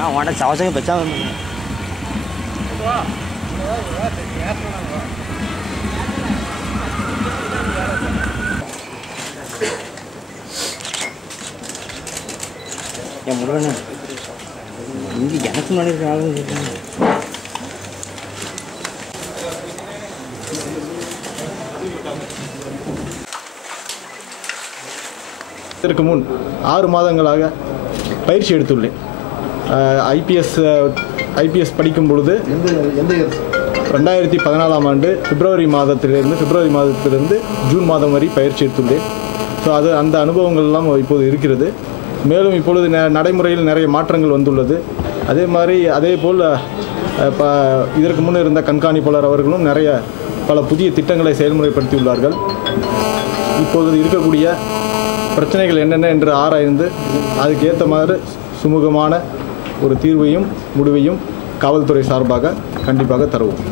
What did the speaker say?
நான் உன்ட சவசங்க பெச்சா என் முருகன். இங்கே எனக்கு முன்னாடி இருக்கிற ஆளுங்க இருக்காங்க. இதற்கு முன் ஆறு மாதங்களாக பயிற்சி எடுத்துள்ளேன். ஐபிஎஸ் ஐபிஎஸ் படிக்கும் பொழுது ரெண்டாயிரத்தி பதினாலாம் ஆண்டு பிப்ரவரி மாதத்திலிருந்து பிப்ரவரி மாதத்திலிருந்து ஜூன் மாதம் வரை பயிற்சி எடுத்துள்ளேன். ஸோ அது அந்த அனுபவங்கள் எல்லாம் இப்போது இருக்கிறது. மேலும் இப்பொழுது ந- நடைமுறையில் நிறைய மாற்றங்கள் வந்துள்ளது. அதே மாதிரி அதே போல் அஹ், ப இதற்கு முன் இருந்த கண்காணிப்பாளர் அவர்களும் நிறைய பல புதிய திட்டங்களை செயல்முறைப்படுத்தியுள்ளார்கள். இப்போது இருக்கக்கூடிய பிரச்சனைகள் என்னென்ன என்று ஆராய்ந்து அதுக்கு ஏற்ற மாதிரி சுமூகமான ஒரு தீர்வையும் முடிவையும் காவல்துறை சார்பாக கண்டிப்பாக தருவோம்.